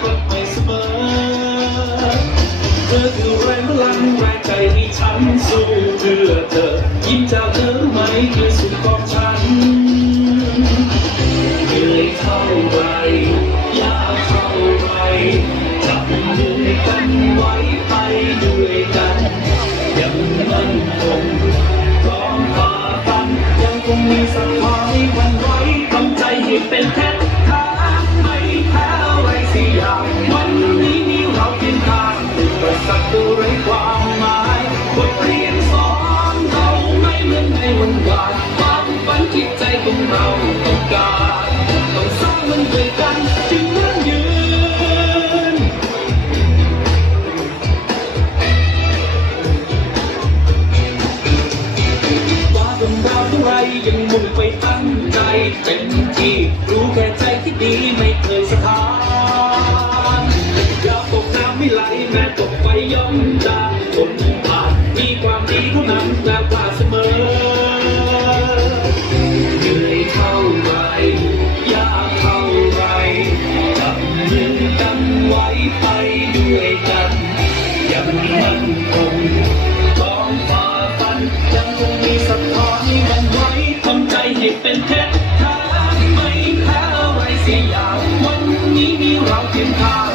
กลับไปเสมอเธอคือแรงพลังแรงใจให้ฉันสู้เพื่อเธอยิ้มจากเธอรู้ไหมคือสุดของฉันเหนื่อยเท่าไรยากเท่าไรจับมือกันไว้ไปด้วยกันยังมั่นคงพร้อมฝ่าฟันยังคงมีศรัทธาให้วันไว้ทำใจให้เป็นแท้ทางไม่แพ้อะไรสิอย่างวันนี้มีเราเพียงข้างอุปสรรคดูไร้ความหมายบทเรียนสอนเราไม่เหมือนในวันวานความฝันที่ใจของเราต้องการต้องสร้างมันด้วยกันจึงยั่งยืนว่าดวงดาวเท่าไรยังมุ่งไปตั้งใจเต็มที่รู้แค่ใจที่ดีไม่เคยสถานอย่าตกน้ำไม่ไหลแม้ตกไฟย่อมจางทนผ่านมีความดีเท่านั้นแปลว่าเสมอเหนื่อยเท่าไรยากเท่าไรจับมือกันไว้ไปด้วยกันยังมั่นคงต้องฝ่าฟันยังคงมีศรัทธาให้มันไว้ทำใจให้เป็นแท้ทางไม่แพ้อะไรเสียอย่างวันนี้มีเราเพียงข้าง